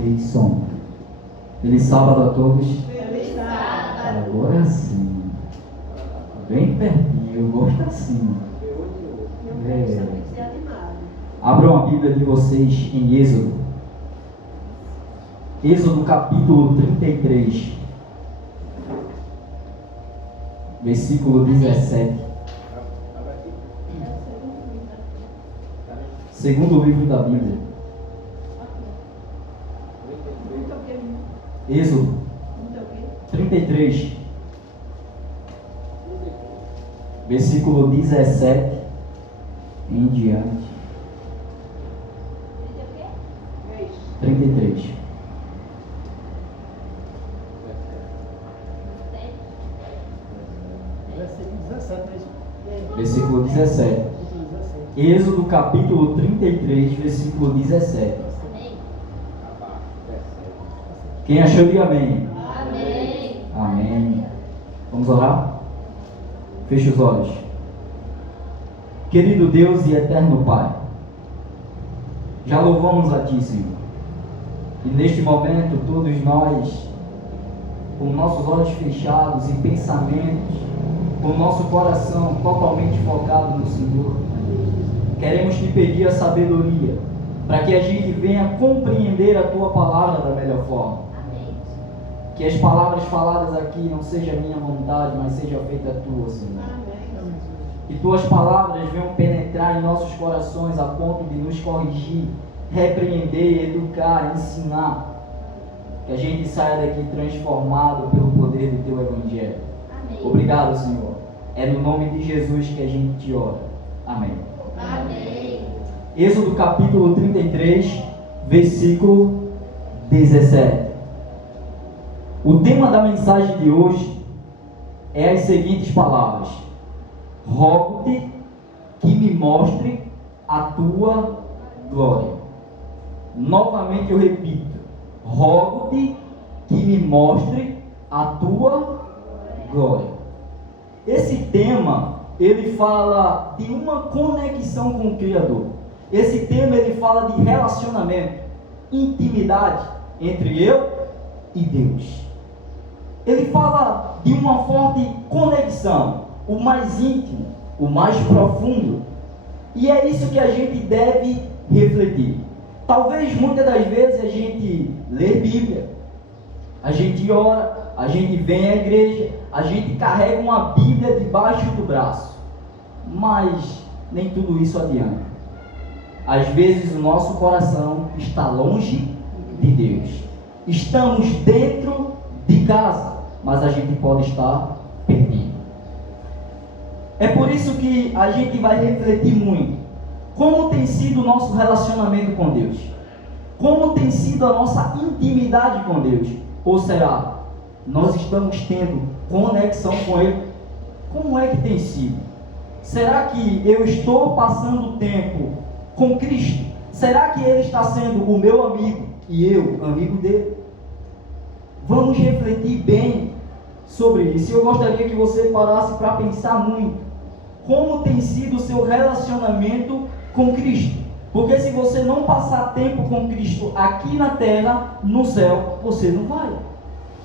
Ei, som. Feliz sábado a todos. Feliz sábado. Agora sim. Bem pertinho, eu gosto assim. Abram a Bíblia de vocês em Êxodo. Êxodo capítulo 33. Versículo 17. Segundo livro da Bíblia. Êxodo 33. Versículo 17 em diante. 33. Versículo 17. Êxodo capítulo 33, versículo 17. Quem achou, diga amém. Amém. Amém. Vamos orar? Feche os olhos. Querido Deus e eterno Pai, já louvamos a Ti, Senhor. E neste momento, todos nós, com nossos olhos fechados e pensamentos, com nosso coração totalmente focado no Senhor, queremos Te pedir a sabedoria, para que a gente venha compreender a Tua palavra da melhor forma. Amém. Que as palavras faladas aqui não seja a minha vontade, mas seja feita a Tua, Senhor. Amém. Que Tuas palavras venham penetrar em nossos corações a ponto de nos corrigir, repreender, educar, ensinar. Que a gente saia daqui transformado pelo poder do Teu Evangelho. Amém. Obrigado, Senhor. É no nome de Jesus que a gente te ora. Amém. Amém. Êxodo capítulo 33, versículo 17. O tema da mensagem de hoje é as seguintes palavras: rogo-te que me mostre a tua glória. Novamente eu repito: rogo-te que me mostre a tua glória. Esse tema, ele fala de uma conexão com o Criador. Esse tema, ele fala de relacionamento, intimidade entre eu e Deus. Ele fala de uma forte conexão, o mais íntimo, o mais profundo. E é isso que a gente deve refletir. Talvez muitas das vezes a gente lê Bíblia, a gente ora, a gente vem à igreja, a gente carrega uma Bíblia debaixo do braço, mas nem tudo isso adianta. Às vezes o nosso coração está longe de Deus. Estamos dentro de casa, mas a gente pode estar perdido. É por isso que a gente vai refletir muito. Como tem sido o nosso relacionamento com Deus? Como tem sido a nossa intimidade com Deus? Ou será, nós estamos tendo conexão com Ele? Como é que tem sido? Será que eu estou passando tempo com Cristo? Será que Ele está sendo o meu amigo e eu, amigo dele? Vamos refletir bem sobre isso. Eu gostaria que você parasse para pensar muito. Como tem sido o seu relacionamento com Cristo? Porque se você não passar tempo com Cristo aqui na terra, no céu, você não vai.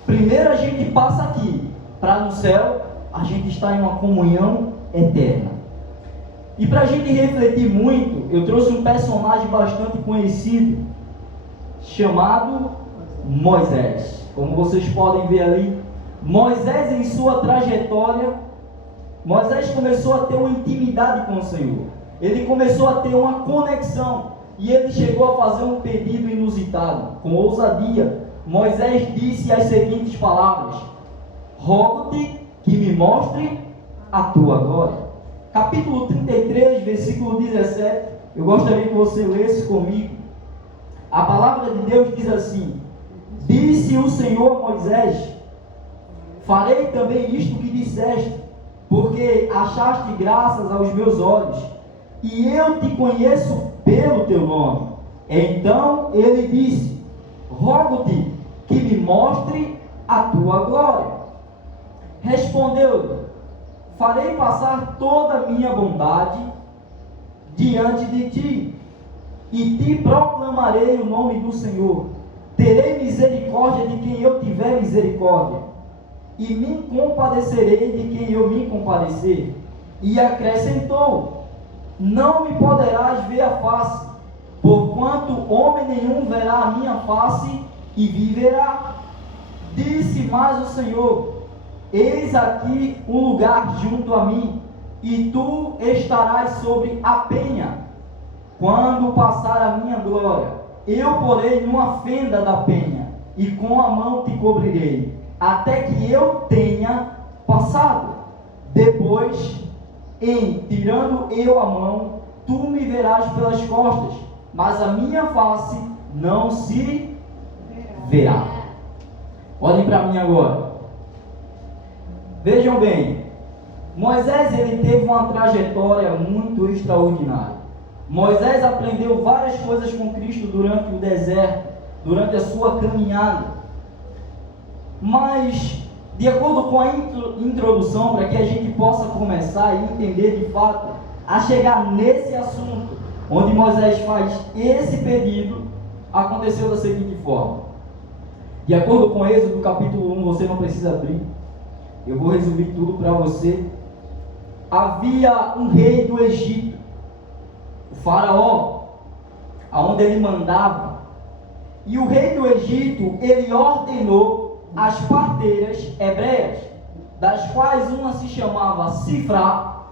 Primeiro a gente passa aqui, para no céu a gente estar em uma comunhão eterna. E para a gente refletir muito, eu trouxe um personagem bastante conhecido, chamado Moisés. Como vocês podem ver ali, Moisés, em sua trajetória, Moisés começou a ter uma intimidade com o Senhor. Ele começou a ter uma conexão. E ele chegou a fazer um pedido inusitado. Com ousadia, Moisés disse as seguintes palavras: rogo-te que me mostre a tua glória. Capítulo 33, versículo 17. Eu gostaria que você lesse comigo. A palavra de Deus diz assim: disse o Senhor a Moisés: farei também isto que disseste, porque achaste graças aos meus olhos, e eu te conheço pelo teu nome. Então ele disse: rogo-te que me mostre a tua glória. Respondeu-lhe: farei passar toda a minha bondade diante de ti, e te proclamarei o nome do Senhor. terei misericórdia de quem eu tiver misericórdia, e me compadecerei de quem eu me compadecer. E acrescentou: não me poderás ver a face, porquanto homem nenhum verá a minha face e viverá. Disse mais o Senhor: eis aqui um lugar junto a mim, e tu estarás sobre a penha. Quando passar a minha glória, eu porei numa fenda da penha, e com a mão te cobrirei, até que eu tenha passado. Depois, tirando eu a mão, tu me verás pelas costas, mas a minha face não se verá. Olhem para mim agora. Vejam bem, Moisés ele teve uma trajetória muito extraordinária. Moisés aprendeu várias coisas com Cristo durante o deserto, durante a sua caminhada. Mas, de acordo com a introdução, para que a gente possa começar a entender de fato, a chegar nesse assunto, onde Moisés faz esse pedido, aconteceu da seguinte forma. De acordo com Êxodo capítulo 1, você não precisa abrir, eu vou resumir tudo para você. Havia um rei do Egito, o faraó, aonde ele mandava, e o rei do Egito, ele ordenou as parteiras hebreias, das quais uma se chamava Sifrá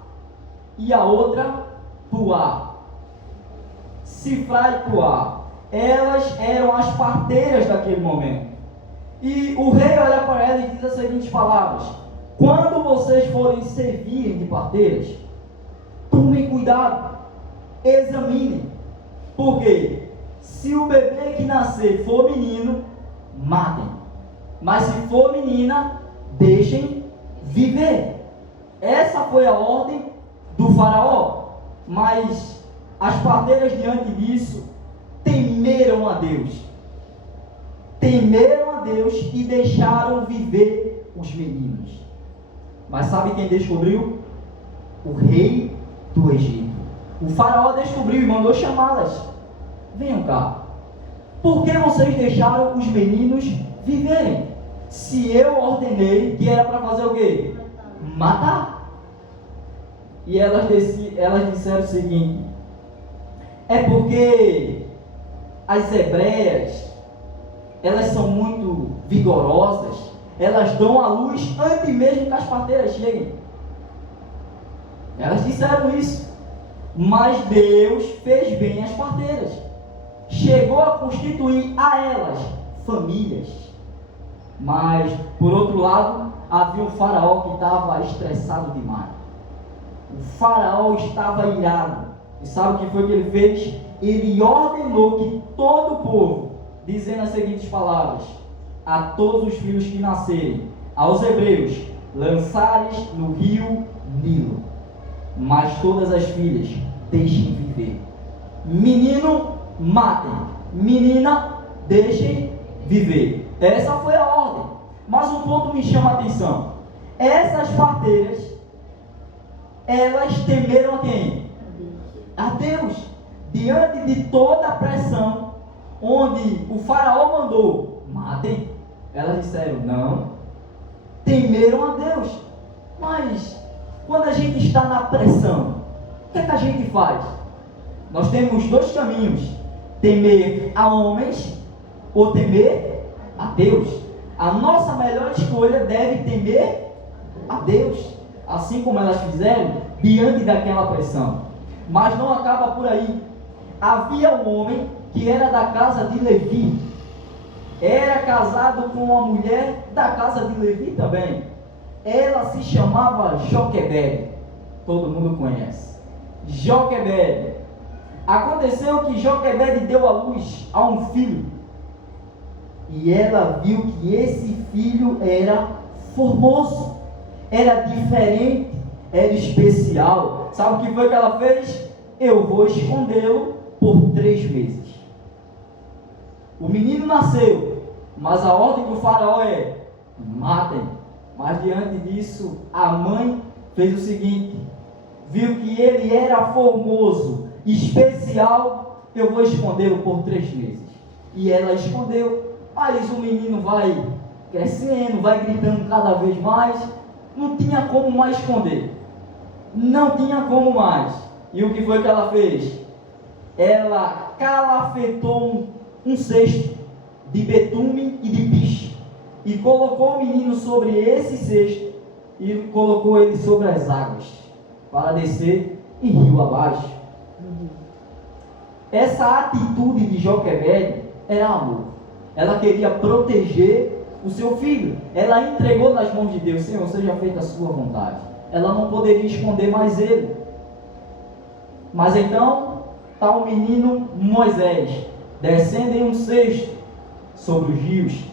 e a outra Puá. Sifrá e Puá, elas eram as parteiras daquele momento. E o rei olha para ela e diz as seguintes palavras: quando vocês forem servirem de parteiras, tomem cuidado, examinem, porque se o bebê que nascer for menino, matem, mas se for menina, deixem viver. Essa foi a ordem do faraó. Mas as parteiras, diante disso, temeram a Deus. Temeram a Deus e deixaram viver os meninos. Mas sabe quem descobriu? O rei do Egito. O faraó descobriu e mandou chamá-las. Venham cá. Por que vocês deixaram os meninos viverem? Se eu ordenei que era para fazer o quê? Matar. E elas disseram o seguinte: é porque as hebreias, elas são muito vigorosas, elas dão à luz antes mesmo que as parteiras cheguem. Elas disseram isso. Mas Deus fez bem as parteiras. Chegou a constituir a elas famílias. Mas, por outro lado, havia um faraó que estava estressado demais. O faraó estava irado. E sabe o que foi que ele fez? Ele ordenou que todo o povo, dizendo as seguintes palavras: a todos os filhos que nascerem, aos hebreus, lançares no rio Nilo. Mas todas as filhas, deixem viver. Menino, matem. Menina, deixem viver. Essa foi a ordem. Mas um ponto me chama a atenção. Essas parteiras, elas temeram a quem? A Deus. Diante de toda a pressão, onde o faraó mandou: matem, elas disseram não. Temeram a Deus. Mas quando a gente está na pressão, o que é que a gente faz? Nós temos dois caminhos: temer a homens ou temer a Deus. A nossa melhor escolha deve temer a Deus, assim como elas fizeram diante daquela pressão. Mas não acaba por aí. Havia um homem que era da casa de Levi, era casado com uma mulher da casa de Levi também. Ela se chamava Joquebede. Todo mundo conhece Joquebede. Aconteceu que Joquebede deu à luz a um filho, e ela viu que esse filho era formoso, era diferente, era especial. Sabe o que foi que ela fez? Eu vou escondê-lo por 3 meses. O menino nasceu, mas a ordem do faraó é: matem. Mas diante disso, a mãe fez o seguinte: viu que ele era formoso, especial, eu vou escondê-lo por 3 meses. E ela escondeu. Mas o menino vai crescendo, vai gritando cada vez mais. Não tinha como mais esconder. Não tinha como mais. E o que foi que ela fez? Ela calafetou um cesto de betume e de piche. E colocou o menino sobre esse cesto. E colocou ele sobre as águas. Para descer em rio abaixo. Essa atitude de Joquebede era amor. Ela queria proteger o seu filho. Ela entregou nas mãos de Deus. Senhor, seja feita a sua vontade. Ela não poderia esconder mais ele. Mas então, está o menino Moisés, descendo em um cesto sobre os rios.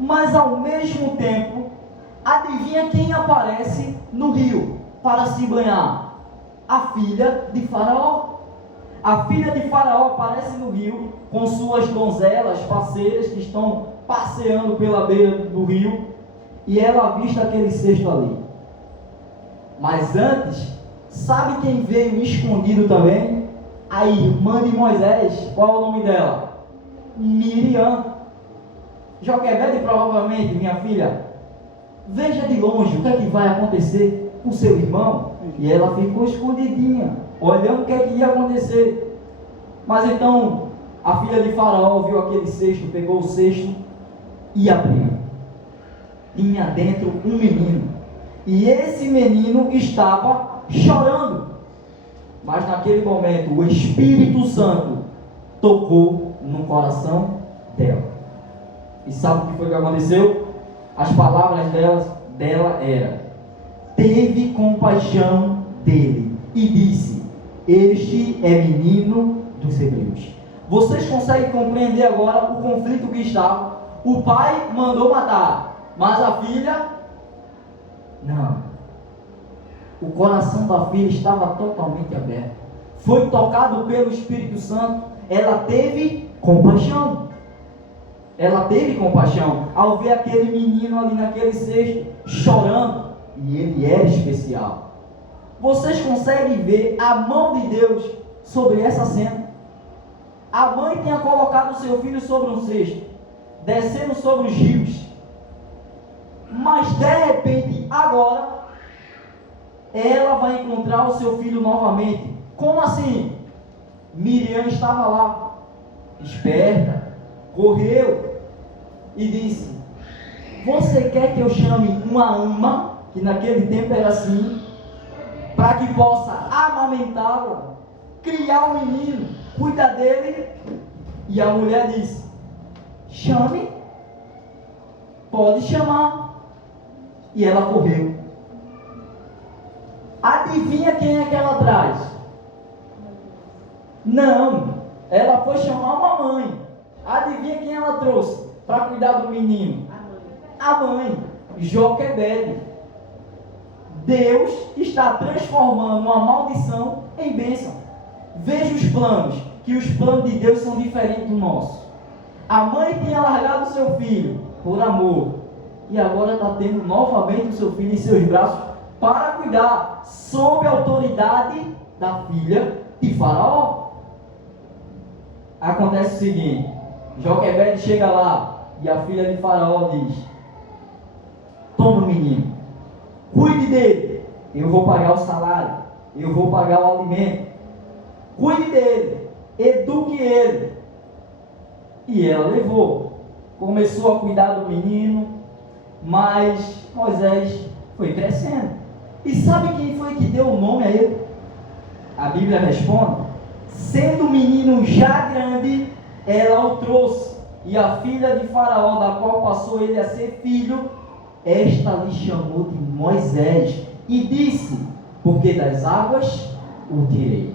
Mas ao mesmo tempo, adivinha quem aparece no rio para se banhar? A filha de Faraó. A filha de Faraó aparece no rio com suas donzelas, parceiras que estão passeando pela beira do rio, e ela avista aquele cesto ali. Mas antes, sabe quem veio escondido também? A irmã de Moisés. Qual é o nome dela? Miriam. Joquebede, provavelmente, minha filha, veja de longe o que é que vai acontecer com seu irmão. E ela ficou escondidinha, olhando o que é que ia acontecer. Mas então, a filha de Faraó viu aquele cesto, pegou o cesto e abriu. Tinha dentro um menino. E esse menino estava chorando. Mas naquele momento, o Espírito Santo tocou no coração dela. E sabe o que foi que aconteceu? As palavras dela eram: teve compaixão dele e disse: este é menino dos hebreus. Vocês conseguem compreender agora o conflito que estava? O pai mandou matar, mas a filha não. O coração da filha estava totalmente aberto. Foi tocado pelo Espírito Santo. Ela teve compaixão. Ela teve compaixão ao ver aquele menino ali naquele cesto chorando. E ele era especial. Vocês conseguem ver a mão de Deus sobre essa cena? A mãe tinha colocado o seu filho sobre um cesto, descendo sobre os rios. Mas de repente, agora, ela vai encontrar o seu filho novamente. Como assim? Miriam estava lá, esperta, correu e disse: você quer que eu chame uma ama, que naquele tempo era assim, para que possa amamentá-lo, criar o menino, cuidar dele? E a mulher disse: chame, pode chamar. E ela correu. Adivinha quem é que ela traz? Não, ela foi chamar uma mãe. Adivinha quem ela trouxe para cuidar do menino? A mãe, Joquebede. Deus está transformando uma maldição em bênção. Veja os planos, que os planos de Deus são diferentes do nosso. A mãe tinha largado o seu filho por amor, e agora está tendo novamente o seu filho em seus braços para cuidar, sob a autoridade da filha de Faraó. Acontece o seguinte: Joquebede chega lá e a filha de Faraó diz: toma o menino, cuide dele, eu vou pagar o salário, eu vou pagar o alimento, cuide dele, eduque ele. E ela levou, começou a cuidar do menino, mas Moisés foi crescendo. E sabe quem foi que deu o nome a ele? A Bíblia responde: sendo o menino já grande, ela o trouxe, e a filha de Faraó, da qual passou ele a ser filho, esta lhe chamou de Moisés, e disse: porque das águas o tirei.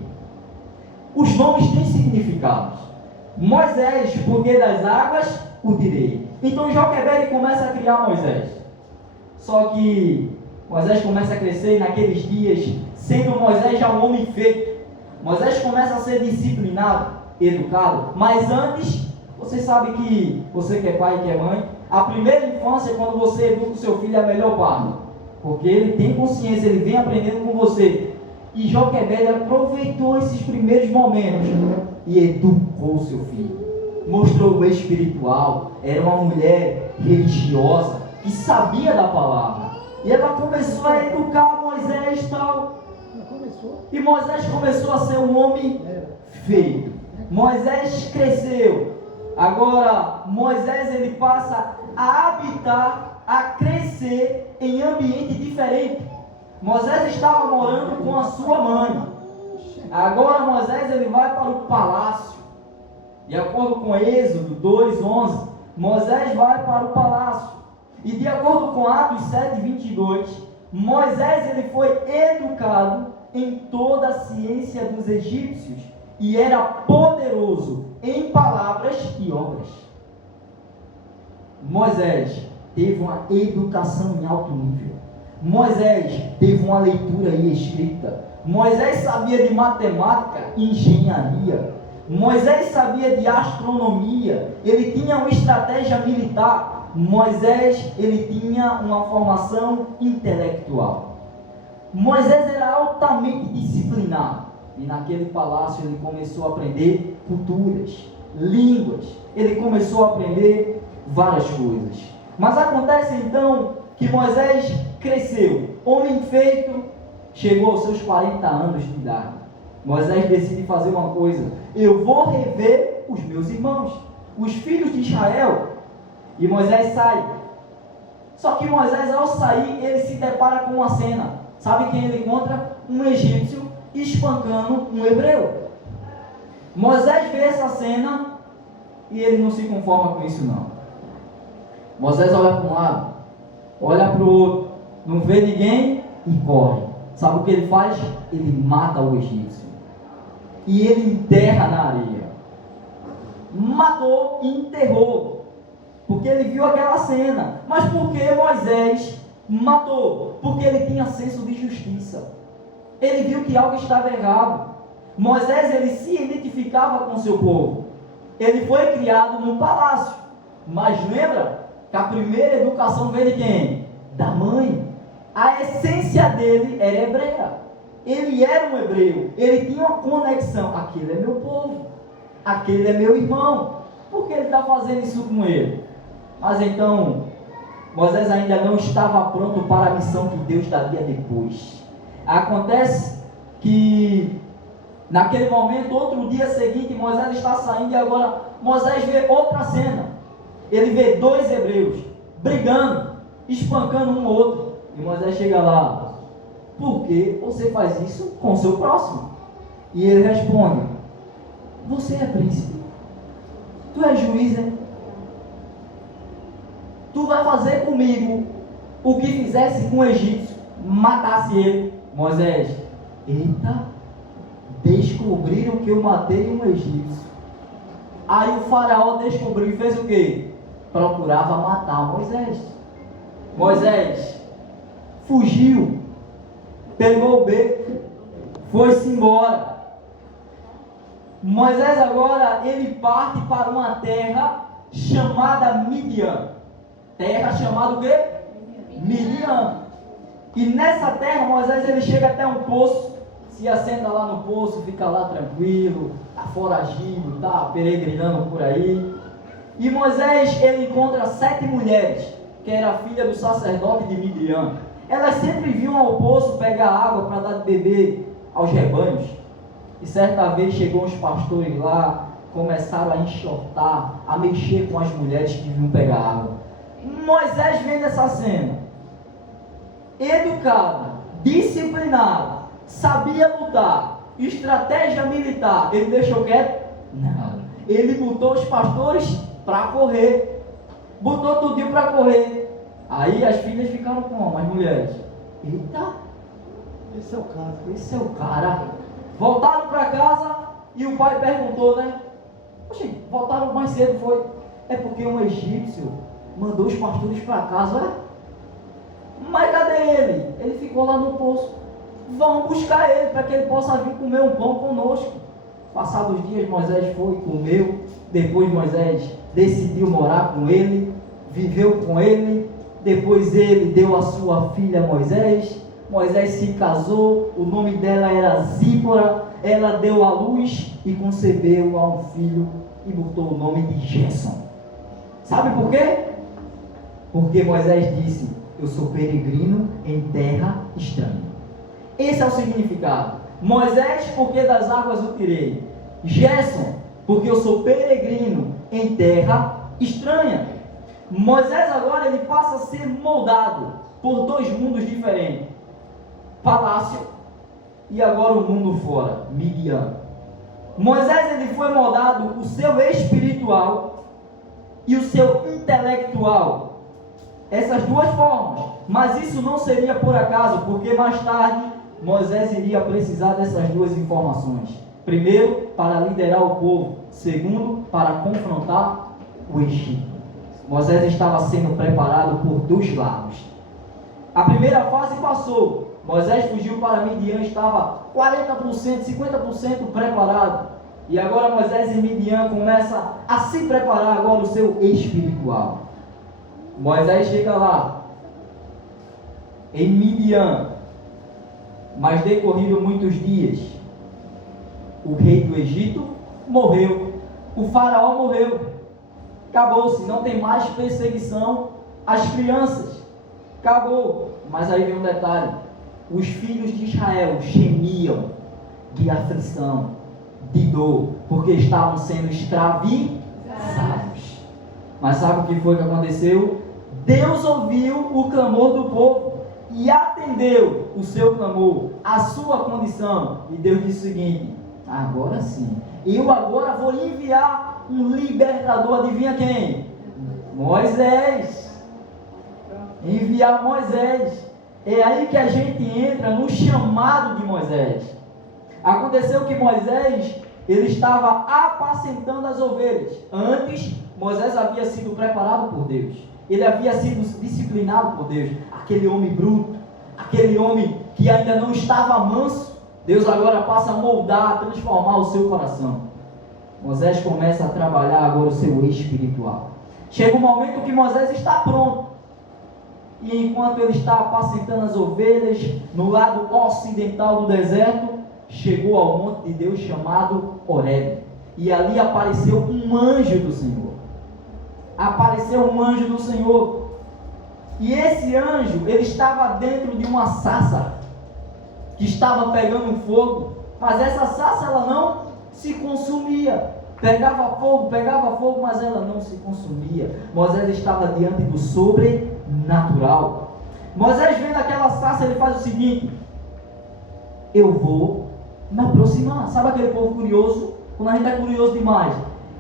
Os nomes têm significados. Moisés, porque das águas o tirei. Então Joquebede começa a criar Moisés. Só que Moisés começa a crescer, e naqueles dias, sendo Moisés já um homem feito, Moisés começa a ser disciplinado, educado. Mas antes, você sabe que, você que é pai e que é mãe, a primeira infância, quando você educa o seu filho, é a melhor parte, porque ele tem consciência, ele vem aprendendo com você. E Joquebede aproveitou esses primeiros momentos e educou o seu filho. mostrou o espiritual, era uma mulher religiosa, que sabia da palavra. E ela começou a educar Moisés e tal. E Moisés começou a ser um homem feito. Moisés cresceu. Agora, Moisés ele passa a habitar, a crescer em ambiente diferente. Moisés estava morando com a sua mãe. Agora Moisés ele vai para o palácio. De acordo com Êxodo 2:11, Moisés vai para o palácio. E de acordo com Atos 7:22, Moisés ele foi educado em toda a ciência dos egípcios e era poderoso em palavras e obras. Moisés teve uma educação em alto nível. Moisés teve uma leitura e escrita. Moisés sabia de matemática e engenharia. Moisés sabia de astronomia. Ele tinha uma estratégia militar. Moisés ele tinha uma formação intelectual. Moisés era altamente disciplinado. E naquele palácio ele começou a aprender culturas, línguas. Ele começou a aprender várias coisas. Mas acontece então que Moisés cresceu, homem feito, chegou aos seus 40 anos de idade. Moisés decide fazer uma coisa: eu vou rever os meus irmãos, os filhos de Israel. E Moisés sai. Só que Moisés, ao sair, ele se depara com uma cena. Sabe quem ele encontra? Um egípcio espancando um hebreu. Moisés vê essa cena e ele não se conforma com isso não. Moisés olha para um lado, olha para o outro, não vê ninguém e corre. Sabe o que ele faz? Ele mata o egípcio e ele enterra na areia. Matou e enterrou, porque ele viu aquela cena. Mas por que Moisés matou? Porque ele tinha senso de justiça. Ele viu que algo estava errado. Moisés ele se identificava com o seu povo. Ele foi criado no palácio, mas lembra que a primeira educação veio de quem? Da mãe. A essência dele era hebreia. Ele era um hebreu. Ele tinha uma conexão. Aquele é meu povo. Aquele é meu irmão. Por que ele está fazendo isso com ele? Mas então, Moisés ainda não estava pronto para a missão que Deus daria depois. Acontece que, naquele momento, outro dia seguinte, Moisés está saindo e agora Moisés vê outra cena. Ele vê dois hebreus brigando, espancando um ao outro. E Moisés chega lá: por que você faz isso com o seu próximo? E ele responde: você é príncipe, tu és juiz, né? Tu vai fazer comigo o que fizesse com o egípcio, matasse ele. Moisés: eita, descobriram que eu matei um egípcio. Aí o faraó descobriu e fez o quê? Procurava matar Moisés. Moisés fugiu, pegou o beco, foi-se embora. Moisés agora ele parte para uma terra chamada Midian. Terra chamada o quê? Midian. E nessa terra Moisés ele chega até um poço, se assenta lá no poço, fica lá tranquilo, está foragido, está peregrinando por aí. E Moisés ele encontra 7 mulheres, que era filha do sacerdote de Midian. Elas sempre vinham ao poço pegar água para dar de beber aos rebanhos. E certa vez chegou uns pastores lá, começaram a enxotar, a mexer com as mulheres que vinham pegar água. Moisés vem nessa cena, educado, disciplinado, sabia lutar, estratégia militar. Ele deixou quieto? Não. Ele botou os pastores para correr, botou tudinho para correr. Aí as filhas ficaram como? As mulheres: eita, Esse é o cara. esse é o cara. Voltaram para casa e o pai perguntou, né? Oxe, voltaram mais cedo, foi? É porque um egípcio mandou os pastores para casa, é? Mas cadê ele? Ele ficou lá no poço. Vão buscar ele para que ele possa vir comer um pão conosco. Passados os dias, Moisés foi, comeu. Depois Moisés decidiu morar com ele, viveu com ele. Depois ele deu a sua filha a Moisés. Moisés se casou, o nome dela era Zípora. Ela deu à luz e concebeu a um filho e botou o nome de Gerson. Sabe por quê? Porque Moisés disse: eu sou peregrino em terra estranha. Esse é o significado. Moisés, porque das águas o tirei. Gerson, porque eu sou peregrino em terra estranha. Moisés agora ele passa a ser moldado por dois mundos diferentes: palácio e agora o mundo fora, Midian. Moisés ele foi moldado o seu espiritual e o seu intelectual, essas duas formas. Mas isso não seria por acaso, porque mais tarde Moisés iria precisar dessas duas informações: primeiro, para liderar o povo; segundo, para confrontar o Egito. Moisés estava sendo preparado por dois lados. A primeira fase passou. Moisés fugiu para Midian, estava 40%, 50% preparado. E agora Moisés em Midian começa a se preparar agora o seu espiritual. Moisés chega lá, em Midian, mas decorrido muitos dias, o rei do Egito morreu, o faraó morreu, acabou-se, não tem mais perseguição às crianças, acabou. Mas aí vem um detalhe: os filhos de Israel gemiam de aflição, de dor, porque estavam sendo escravizados. Mas sabe o que foi que aconteceu? Deus ouviu o clamor do povo e atendeu o seu clamor, a sua condição. E Deus disse o seguinte: agora sim, eu agora vou enviar um libertador. Adivinha quem? Moisés. Enviar Moisés. É aí que a gente entra no chamado de Moisés. Aconteceu que Moisés, ele estava apacentando as ovelhas. Antes, Moisés havia sido preparado por Deus. Ele havia sido disciplinado por Deus. Aquele homem bruto, aquele homem que ainda não estava manso, Deus agora passa a moldar, a transformar o seu coração. Moisés começa a trabalhar agora o seu espiritual. Chega um momento que Moisés está pronto. E enquanto ele está apacentando as ovelhas no lado ocidental do deserto, chegou ao monte de Deus chamado Horebe. E ali apareceu um anjo do Senhor. Apareceu um anjo do Senhor. E esse anjo, ele estava dentro de uma sarça que estava pegando fogo. Mas essa sarça, ela não se consumia. Pegava fogo, mas ela não se consumia. Moisés estava diante do sobrenatural. Moisés vendo aquela sarça, ele faz o seguinte: eu vou me aproximar. Sabe aquele povo curioso? Quando a gente é curioso demais,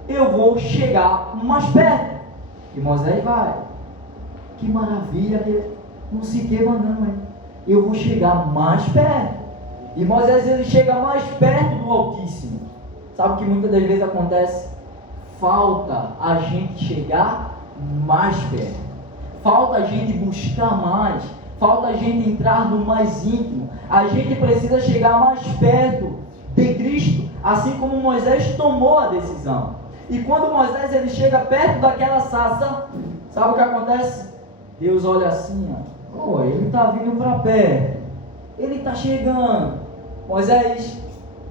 eu vou chegar mais perto. E Moisés vai. Que maravilha, que não se queima não, hein? Eu vou chegar mais perto. E Moisés, ele chega mais perto do Altíssimo. Sabe o que muitas das vezes acontece? Falta a gente chegar mais perto. Falta a gente buscar mais. Falta a gente entrar no mais íntimo. A gente precisa chegar mais perto de Cristo, assim como Moisés tomou a decisão. E quando Moisés ele chega perto daquela sarça, sabe o que acontece? Deus olha assim, ó, ele está vindo para perto, ele está chegando. Moisés,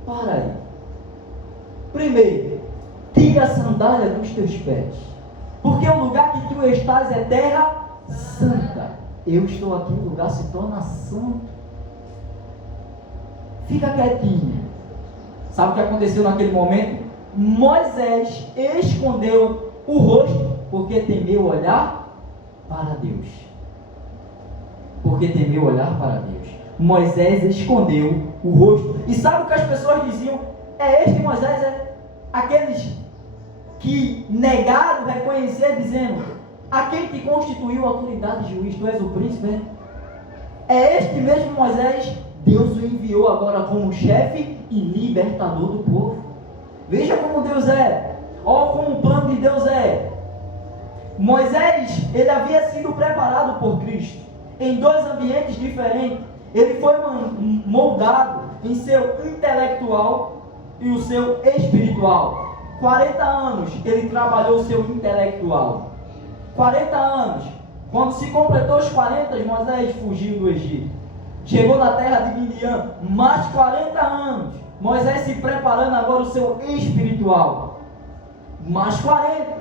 para aí. Primeiro, tira a sandália dos teus pés, porque o lugar que tu estás é terra santa. Eu estou aqui, o lugar se torna santo. Fica quietinho. Sabe o que aconteceu naquele momento? Moisés escondeu o rosto, porque temeu olhar para Deus. Porque temeu olhar para Deus. Moisés escondeu o rosto. E sabe o que as pessoas diziam? É este Moisés, é aqueles que negaram reconhecer, dizendo: a quem te constituiu autoridade e juiz, tu és o príncipe, é este mesmo Moisés. Deus o enviou agora como chefe e libertador do povo. Veja como Deus é. Olha como o plano de Deus é. Moisés, ele havia sido preparado por Cristo em dois ambientes diferentes. Ele foi moldado em seu intelectual e o seu espiritual. 40 anos ele trabalhou o seu intelectual. 40 anos. Quando se completou os 40, Moisés fugiu do Egito. Chegou na terra de Midian. Mais 40 anos. Moisés se preparando agora o seu espiritual. mais 40.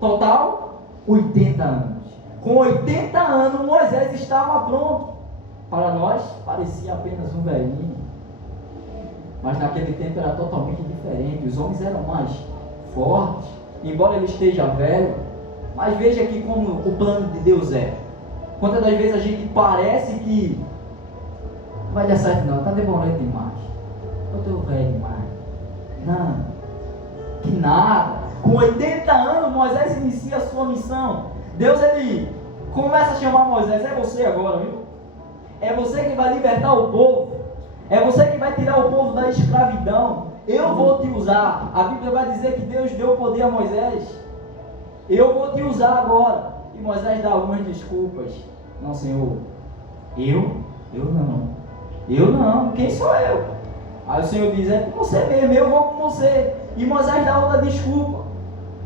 Total, 80 anos. Com 80 anos, Moisés estava pronto. Para nós, parecia apenas um velhinho. Mas naquele tempo era totalmente diferente. Os homens eram mais fortes, embora ele esteja velho. Mas veja aqui como o plano de Deus é. Quantas das vezes a gente parece que não vai dar certo não, está demorando demais. Eu estou velho demais. Não, que nada. Com 80 anos, Moisés inicia a sua missão. Deus, ele começa a chamar Moisés. É você agora, viu? É você que vai libertar o povo. É você que vai tirar o povo da escravidão. Eu vou te usar. A Bíblia vai dizer que Deus deu poder a Moisés. Eu vou te usar agora. E Moisés dá algumas desculpas. Não, Senhor. Eu não. Eu não. Quem sou eu? Aí o Senhor diz, é com você mesmo, eu vou com você. E Moisés dá outra desculpa.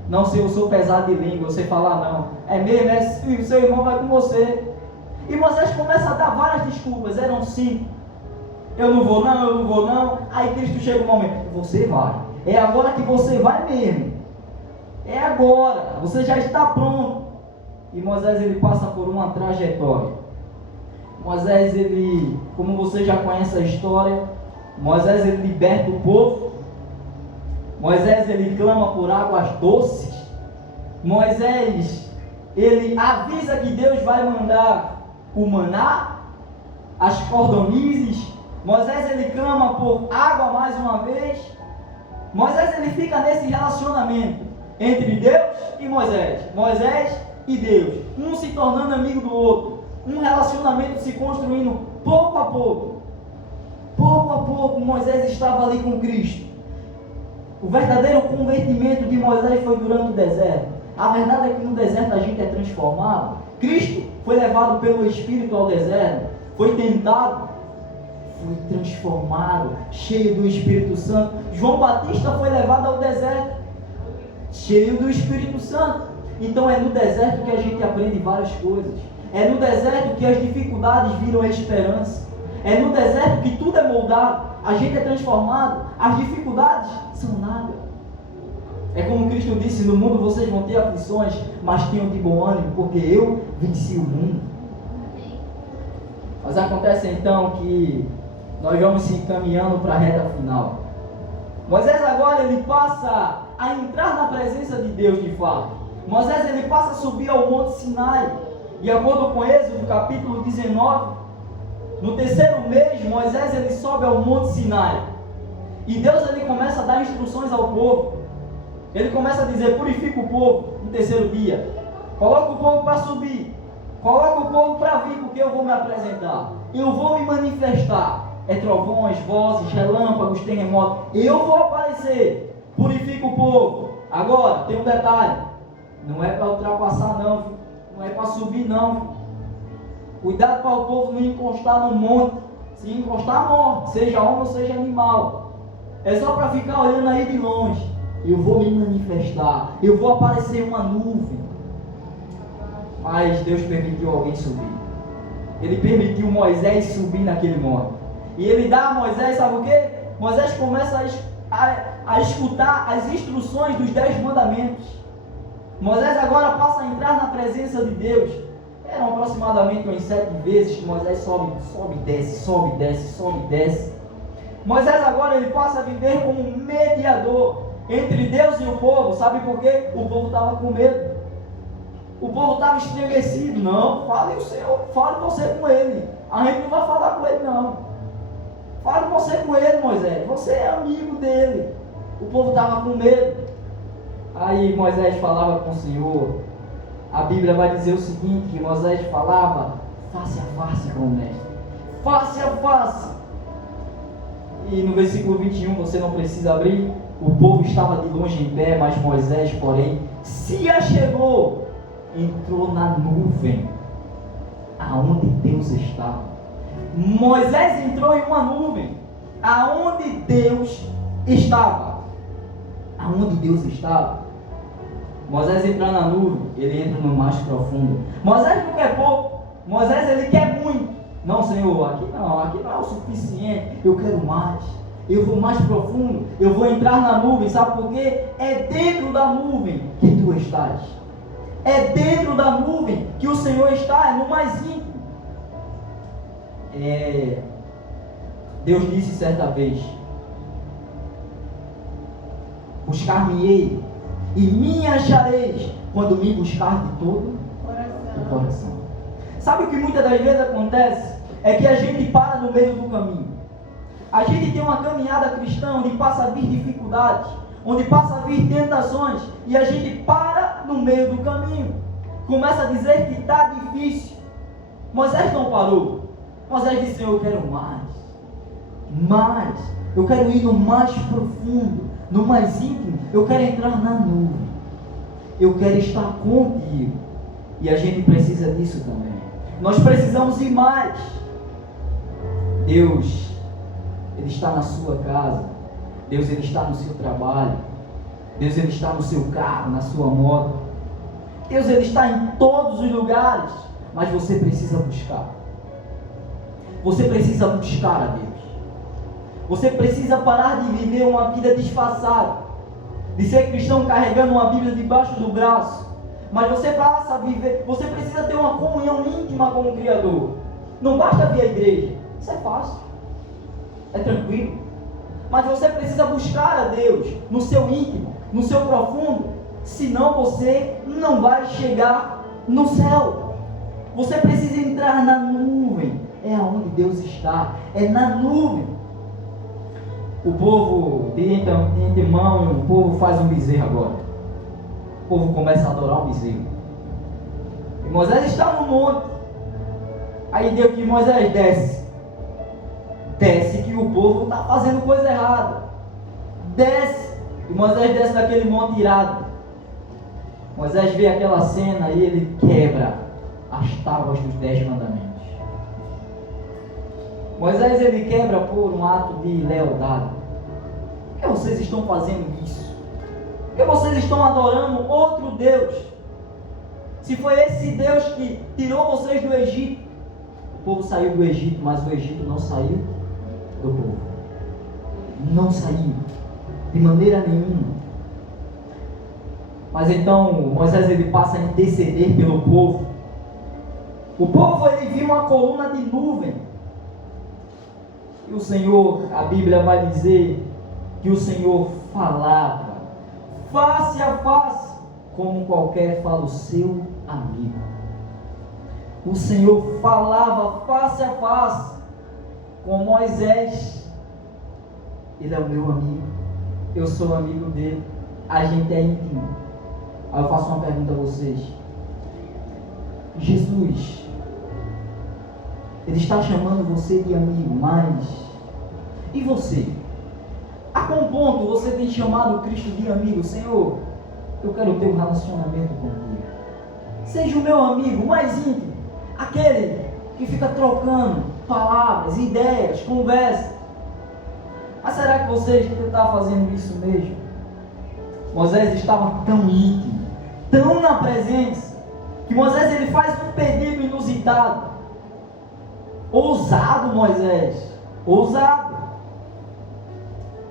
Não, Senhor, eu sou pesado de língua, você falar não. É mesmo, o seu irmão vai com você. E Moisés começa a dar várias desculpas, eram 5. Eu não vou não. Aí Cristo chega um momento, você vai. É agora que você vai mesmo. É agora, você já está pronto. E Moisés, ele passa por uma trajetória. Moisés, ele, como você já conhece a história, Moisés, ele liberta o povo. Moisés, ele clama por águas doces. Moisés, ele avisa que Deus vai mandar o maná, as cordonizes. Moisés, ele clama por água mais uma vez. Moisés, ele fica nesse relacionamento entre Deus e Moisés. Moisés e Deus, um se tornando amigo do outro, um relacionamento se construindo pouco a pouco. Pouco a pouco, Moisés estava ali com Cristo. O verdadeiro convertimento de Moisés foi durante o deserto. A verdade é que no deserto a gente é transformado. Cristo foi levado pelo Espírito ao deserto, foi tentado, foi transformado, cheio do Espírito Santo. João Batista foi levado ao deserto, cheio do Espírito Santo. Então é no deserto que a gente aprende várias coisas. É no deserto que as dificuldades viram a esperança. É no deserto que tudo é moldado, a gente é transformado, as dificuldades são nada. É como Cristo disse, no mundo vocês vão ter aflições, mas tenham de bom ânimo, porque eu venci o mundo. Mas acontece então que nós vamos se encaminhando para a reta final. Moisés agora ele passa a entrar na presença de Deus de fato. Moisés ele passa a subir ao Monte Sinai. De acordo com Êxodo capítulo 19, no terceiro mês, Moisés ele sobe ao Monte Sinai. E Deus ele começa a dar instruções ao povo. Ele começa a dizer, purifica o povo no terceiro dia. Coloca o povo para subir. Coloca o povo para vir, porque eu vou me apresentar. Eu vou me manifestar. É trovões, vozes, relâmpagos, terremotos. Eu vou aparecer. Purifica o povo. Agora, tem um detalhe. Não é para ultrapassar não, filho. Não é para subir não, filho. Cuidado para o povo não encostar no monte. Se encostar, morre. Seja homem ou seja animal. É só para ficar olhando aí de longe. Eu vou me manifestar. Eu vou aparecer uma nuvem. Mas Deus permitiu alguém subir. Ele permitiu Moisés subir naquele monte. E ele dá a Moisés, sabe o quê? Moisés começa a escutar as instruções dos 10 mandamentos. Moisés agora passa a entrar na presença de Deus. Eram aproximadamente umas 7 vezes que Moisés sobe e desce. Moisés agora ele passa a viver como um mediador entre Deus e o povo. Sabe por quê? O povo estava com medo. O povo estava estremecido. Não, fale o Senhor, fale você com ele. A gente não vai falar com ele não. Fale você com ele, Moisés. Você é amigo dele. O povo estava com medo. Aí Moisés falava com o Senhor. A Bíblia vai dizer o seguinte, que Moisés falava face a face com o mestre. Face a face. E no versículo 21, você não precisa abrir. O povo estava de longe em pé, mas Moisés, porém, se achegou, entrou na nuvem, aonde Deus estava. Moisés entrou em uma nuvem, aonde Deus estava. Aonde Deus estava. Moisés entra na nuvem, ele entra no mais profundo. Moisés não quer pouco, Moisés ele quer muito. Não, Senhor, aqui não é o suficiente, eu quero mais. eu vou mais profundo, eu vou entrar na nuvem, sabe por quê? É dentro da nuvem que tu estás. É dentro da nuvem que o Senhor está, é no mais íntimo. Deus disse certa vez: buscar-me-ei e me achareis quando me buscar de todo o coração. Sabe o que muitas das vezes acontece? É que a gente para no meio do caminho. A gente tem uma caminhada cristã onde passa a vir dificuldades, onde passa a vir tentações, e a gente para no meio do caminho. Começa a dizer que está difícil. Moisés não parou. Moisés disse: eu quero mais. Eu quero ir no mais profundo, no mais íntimo. Eu quero entrar na nuvem. Eu quero estar contigo. E a gente precisa disso também. Nós precisamos ir mais. Deus, Ele está na sua casa. Deus, Ele está no seu trabalho. Deus, Ele está no seu carro, na sua moto. Deus, Ele está em todos os lugares. Mas você precisa buscar. Você precisa buscar a Deus. Você precisa parar de viver uma vida disfarçada, de ser cristão carregando uma Bíblia debaixo do braço. Mas você passa a viver, você precisa ter uma comunhão íntima com o Criador. Não basta vir à igreja, isso é fácil, é tranquilo. Mas você precisa buscar a Deus no seu íntimo, no seu profundo, senão você não vai chegar no céu. Você precisa entrar na nuvem, é aonde Deus está, é na nuvem. O povo de antemão, o povo faz um bezerro agora. O povo começa a adorar o bezerro. E Moisés está no monte. Aí Deus que Moisés desce. Desce que o povo está fazendo coisa errada. Desce. E Moisés desce daquele monte irado. Moisés vê aquela cena e ele quebra as tábuas dos 10 mandamentos. Moisés, ele quebra por um ato de lealdade. Por que vocês estão fazendo isso? Por que vocês estão adorando outro Deus? Se foi esse Deus que tirou vocês do Egito. O povo saiu do Egito, mas o Egito não saiu do povo. Não saiu, de maneira nenhuma. Mas então Moisés, ele passa a interceder pelo povo. O povo, ele viu uma coluna de nuvem. E o Senhor, a Bíblia vai dizer que o Senhor falava face a face, como qualquer fala o seu amigo. O Senhor falava face a face com Moisés. Ele é o meu amigo, eu sou amigo dele, a gente é íntimo. Aí eu faço uma pergunta a vocês: Jesus, Ele está chamando você de amigo, mas e você? A qual ponto você tem chamado Cristo de amigo? Senhor, eu quero ter um relacionamento contigo. Seja o meu amigo mais íntimo, aquele que fica trocando palavras, ideias, conversa. Mas será que você está fazendo isso mesmo? Moisés estava tão íntimo, tão na presença, que Moisés, ele faz um pedido inusitado. Ousado, Moisés, ousado.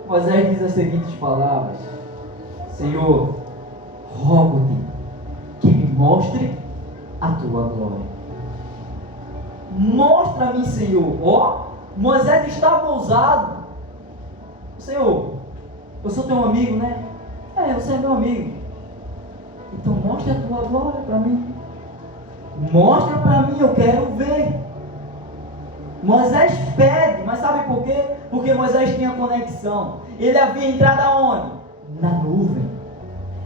Moisés diz as seguintes palavras: Senhor, rogo-te que me mostre a tua glória. Mostra-me, Senhor. Ó, Moisés estava ousado. Senhor, eu sou teu amigo, né? Você é meu amigo. Então mostra a tua glória para mim. Mostra para mim, eu quero ver. Moisés pede, mas sabe por quê? Porque Moisés tinha conexão. Ele havia entrado aonde? Na nuvem,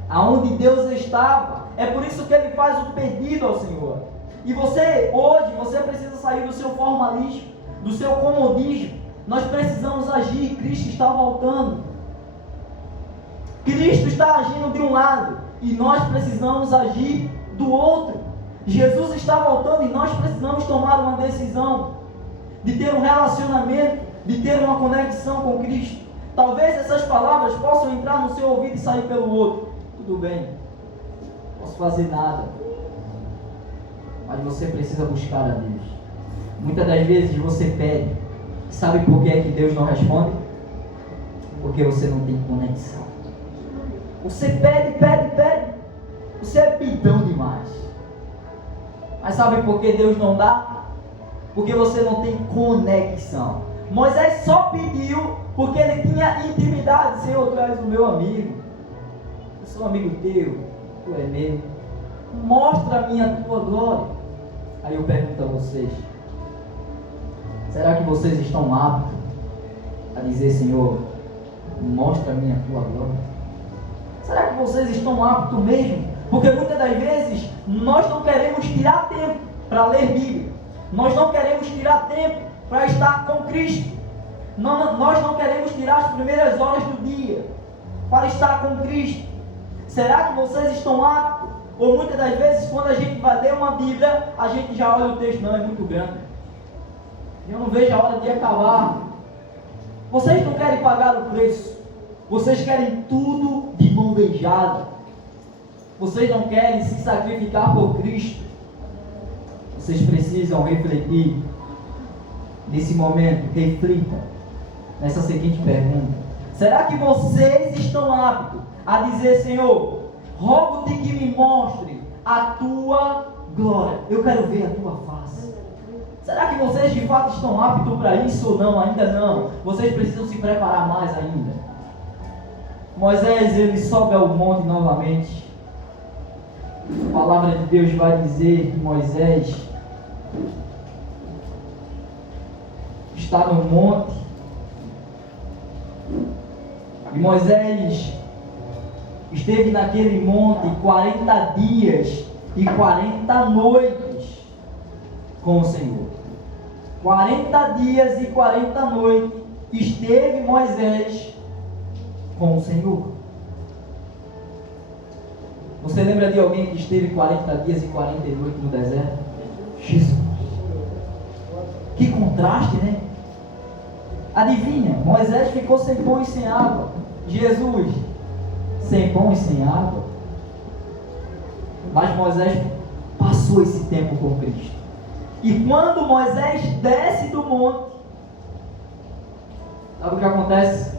aonde Deus estava. É por isso que ele faz o pedido ao Senhor. E você, hoje, você precisa sair do seu formalismo, do seu comodismo. Nós precisamos agir. Cristo está voltando. Cristo está agindo de um lado e nós precisamos agir do outro. Jesus está voltando e nós precisamos tomar uma decisão de ter um relacionamento, de ter uma conexão com Cristo. Talvez essas palavras possam entrar no seu ouvido e sair pelo outro. Tudo bem, não posso fazer nada. Mas você precisa buscar a Deus. Muitas das vezes você pede. Sabe por que é que Deus não responde? Porque você não tem conexão. Você pede, pede, pede. Você é pidão demais. Mas sabe por que Deus não dá? Porque você não tem conexão. Moisés só pediu porque ele tinha intimidade. Senhor, tu és o meu amigo. Eu sou amigo teu. Tu é meu. Mostra-me a tua glória. Aí eu pergunto a vocês: será que vocês estão aptos a dizer, Senhor, mostra-me a tua glória? Será que vocês estão aptos mesmo? Porque muitas das vezes nós não queremos tirar tempo para ler Bíblia. Nós não queremos tirar tempo para estar com Cristo. Nós não queremos tirar as primeiras horas do dia para estar com Cristo. Será que vocês estão aptos? Ou muitas das vezes, quando a gente vai ler uma Bíblia, a gente já olha o texto, não, é muito grande. Eu não vejo a hora de acabar. Vocês não querem pagar o preço. Vocês querem tudo de mão beijada. Vocês não querem se sacrificar por Cristo. Vocês precisam refletir. Nesse momento, reflita nessa seguinte pergunta: será que vocês estão aptos a dizer, Senhor, rogo-te que me mostre a tua glória? Eu quero ver a tua face. Será que vocês de fato estão aptos para isso ou não? Ainda não. Vocês precisam se preparar mais ainda. Moisés, ele sobe ao monte novamente. A palavra de Deus vai dizer que Moisés está no monte. E Moisés esteve naquele monte 40 dias e 40 noites com o Senhor. 40 dias e 40 noites esteve Moisés com o Senhor. Você lembra de alguém que esteve 40 dias e 40 noites no deserto? Jesus! Que contraste, né? Adivinha, Moisés ficou sem pão e sem água. Jesus, sem pão e sem água. Mas Moisés passou esse tempo com Cristo. E quando Moisés desce do monte, sabe o que acontece?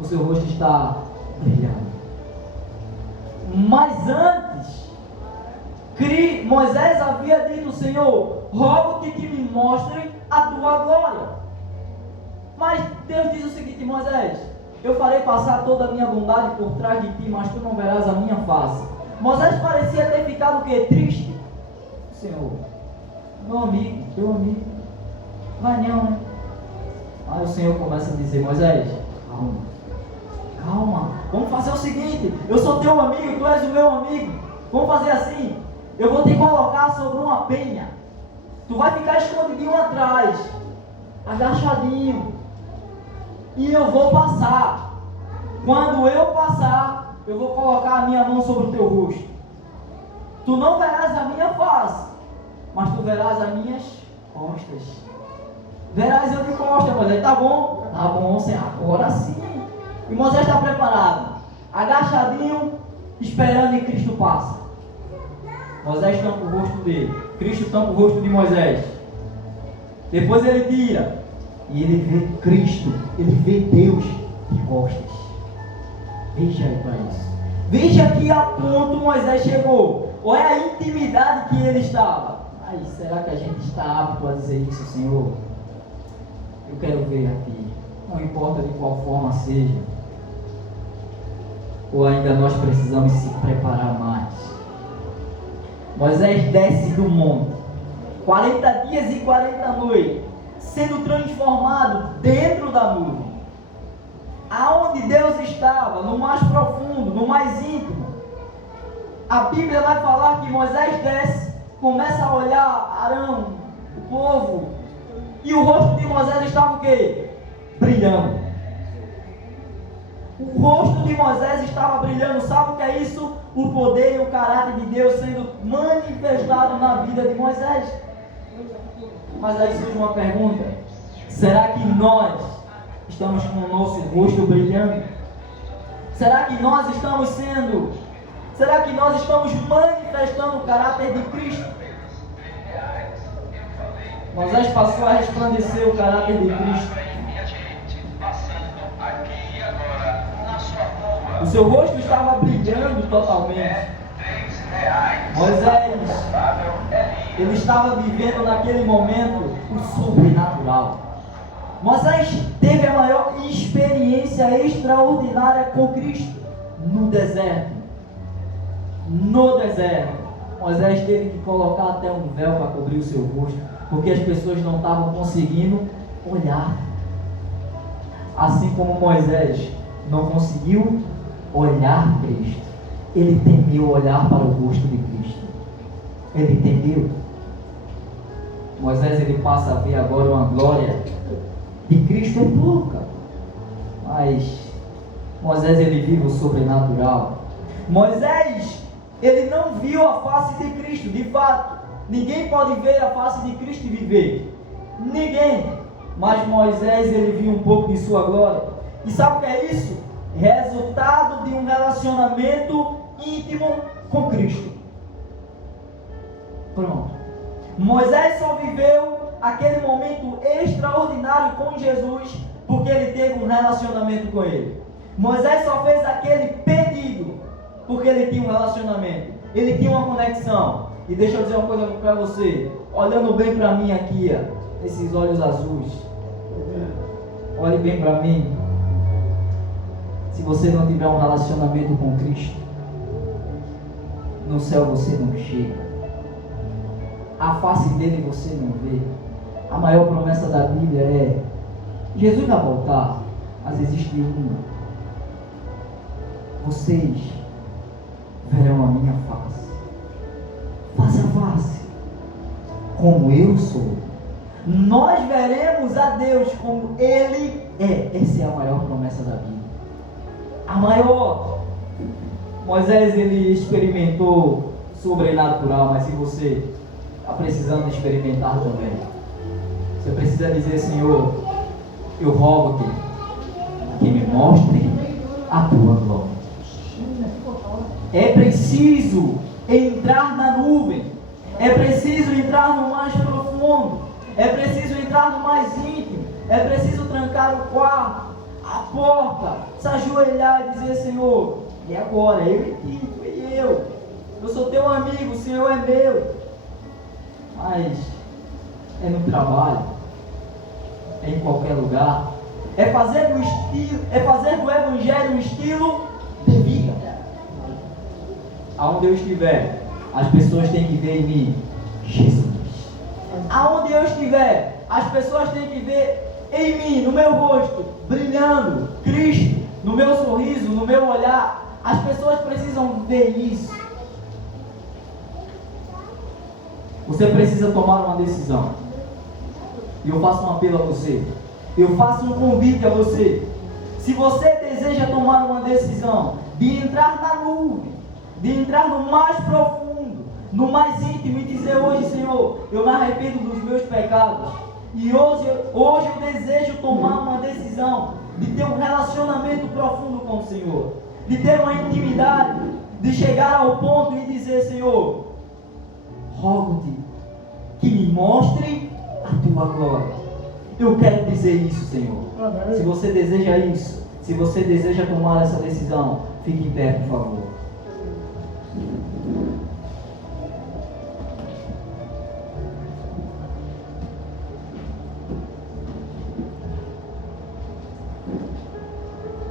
O seu rosto está brilhando. Mas antes, Moisés havia dito, Senhor, rogo-te que me mostre a tua glória. Mas Deus diz o seguinte: Moisés, eu farei passar toda a minha bondade por trás de ti, mas tu não verás a minha face. Moisés parecia ter ficado o quê? Triste. Senhor, meu amigo, teu amigo, vai não, né? Aí o Senhor começa a dizer: Moisés, calma, vamos fazer o seguinte, eu sou teu amigo, tu és o meu amigo, vamos fazer assim, eu vou te colocar sobre uma penha, tu vai ficar escondidinho atrás, agachadinho, e eu vou passar. Quando eu passar, eu vou colocar a minha mão sobre o teu rosto. Tu não verás a minha face, mas tu verás as minhas costas. Verás eu de costas, Moisés. Tá bom, Senhor, agora sim. E Moisés está preparado, agachadinho, esperando e Cristo passa. Moisés tampa o rosto dele, Cristo tampa o rosto de Moisés. Depois ele tira, e ele vê Cristo, ele vê Deus de costas. Veja aí para isso. Veja que a ponto Moisés chegou. Olha a intimidade que ele estava. Ai, será que a gente está apto a dizer isso, Senhor? Eu quero ver a ti, não importa de qual forma seja. Ou ainda nós precisamos se preparar mais. Moisés desce do monte, 40 dias e 40 noites, sendo transformado dentro da nuvem. Aonde Deus estava, no mais profundo, no mais íntimo. A Bíblia vai falar que Moisés desce, começa a olhar Arão, o povo, e o rosto de Moisés estava o quê? Brilhando. O rosto de Moisés estava brilhando. Sabe o que é isso? O poder e o caráter de Deus sendo manifestado na vida de Moisés. Mas aí surge uma pergunta: será que nós estamos com o nosso rosto brilhando? Será que nós estamos manifestando o caráter de Cristo? Moisés passou a resplandecer o caráter de Cristo. O seu rosto estava brilhando totalmente. Moisés, ele estava vivendo naquele momento o sobrenatural. Moisés teve a maior experiência extraordinária com Cristo no deserto. No deserto, Moisés teve que colocar até um véu para cobrir o seu rosto, porque as pessoas não estavam conseguindo olhar. Assim como Moisés não conseguiu olhar Cristo, ele temeu olhar para o rosto de Cristo. Ele temeu. Moisés, ele passa a ver agora uma glória de Cristo, é pouca, mas Moisés, ele vive o sobrenatural. Moisés, ele não viu a face de Cristo, de fato. Ninguém pode ver a face de Cristo e viver. Ninguém. Mas Moisés, ele viu um pouco de sua glória. E sabe o que é isso? Resultado de um relacionamento íntimo com Cristo. Pronto. Moisés só viveu aquele momento extraordinário com Jesus porque ele teve um relacionamento com ele. Moisés só fez aquele pedido porque ele tinha um relacionamento, ele tinha uma conexão. E deixa eu dizer uma coisa para você, olhando bem para mim aqui, ó, esses olhos azuis, olhe bem para mim. Se você não tiver um relacionamento com Cristo, no céu você não chega, a face dele você não vê. A maior promessa da Bíblia é: Jesus vai voltar, mas existe uma: vocês verão a minha face, face a face, como eu sou. Nós veremos a Deus como Ele é. Essa é a maior promessa da Bíblia. A maior. Moisés, ele experimentou sobrenatural, mas se você está precisando experimentar também, você precisa dizer: Senhor, eu rogo-te que me mostre a tua glória. É preciso entrar na nuvem, é preciso entrar no mais profundo, é preciso entrar no mais íntimo, é preciso trancar o quarto, a porta, se ajoelhar e dizer: Senhor, e agora? Eu e ti, tu e eu sou teu amigo, o Senhor é meu. Mas é no trabalho, é em qualquer lugar, é fazer do Evangelho um estilo de vida. Aonde eu estiver, as pessoas têm que ver em mim Jesus. Aonde eu estiver, as pessoas têm que ver em mim, no meu rosto, brilhando Cristo, no meu sorriso, no meu olhar. As pessoas precisam ver isso. Você precisa tomar uma decisão. E eu faço um apelo a você. Eu faço um convite a você. Se você deseja tomar uma decisão de entrar na nuvem, de entrar no mais profundo, no mais íntimo e dizer: hoje, Senhor, eu me arrependo dos meus pecados. E hoje eu desejo tomar uma decisão de ter um relacionamento profundo com o Senhor, de ter uma intimidade, de chegar ao ponto e dizer: Senhor, rogo-te que me mostre a tua glória. Eu quero dizer isso, Senhor. Se você deseja isso, se você deseja tomar essa decisão, fique em pé, por favor.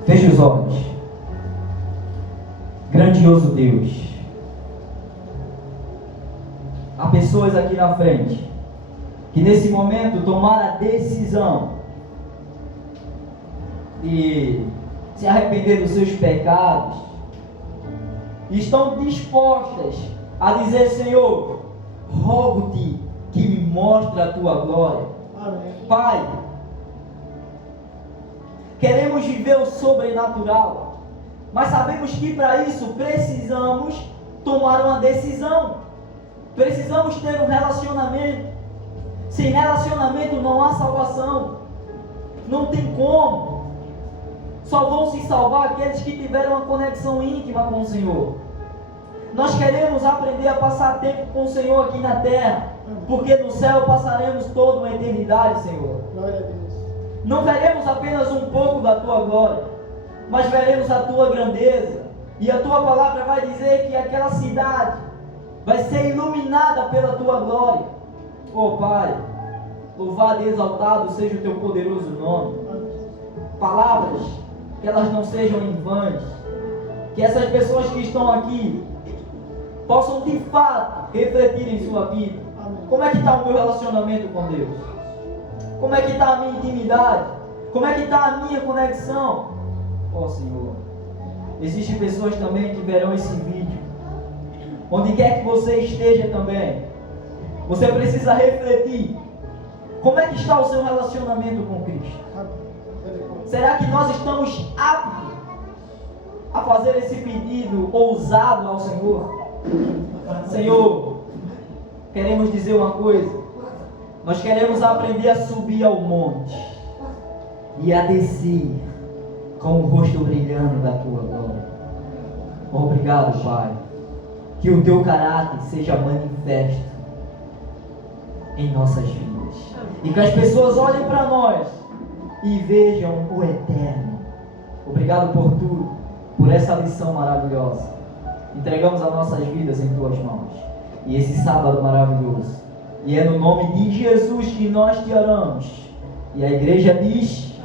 Feche os olhos. Grandioso Deus, há pessoas aqui na frente que nesse momento tomaram a decisão de se arrepender dos seus pecados e estão dispostas a dizer: Senhor, rogo-te que me mostre a tua glória. Amém. Pai, queremos viver o sobrenatural, mas sabemos que para isso precisamos tomar uma decisão. Precisamos ter um relacionamento. Sem relacionamento não há salvação. Não tem como. Só vão se salvar aqueles que tiveram uma conexão íntima com o Senhor. Nós queremos aprender a passar tempo com o Senhor aqui na terra, porque no céu passaremos toda uma eternidade, Senhor. Glória a Deus. Não veremos apenas um pouco da tua glória, mas veremos a tua grandeza. E a tua palavra vai dizer que aquela cidade vai ser iluminada pela tua glória. Oh Pai, louvado e exaltado seja o teu poderoso nome. Palavras, que elas não sejam em vãs, que essas pessoas que estão aqui possam de fato refletir em sua vida. Como é que está o meu relacionamento com Deus? Como é que está a minha intimidade? Como é que está a minha conexão? Oh Senhor, existem pessoas também que verão esse vídeo. Onde quer que você esteja também, você precisa refletir. Como é que está o seu relacionamento com Cristo? Será que nós estamos aptos a fazer esse pedido ousado ao Senhor? Senhor, queremos dizer uma coisa. Nós queremos aprender a subir ao monte e a descer com o rosto brilhando da tua glória. Obrigado, Pai. Que o teu caráter seja manifesto em nossas vidas. E que as pessoas olhem para nós e vejam o eterno. Obrigado por tudo, por essa lição maravilhosa. Entregamos as nossas vidas em tuas mãos. E esse sábado maravilhoso. E é no nome de Jesus que nós te oramos. E a igreja diz: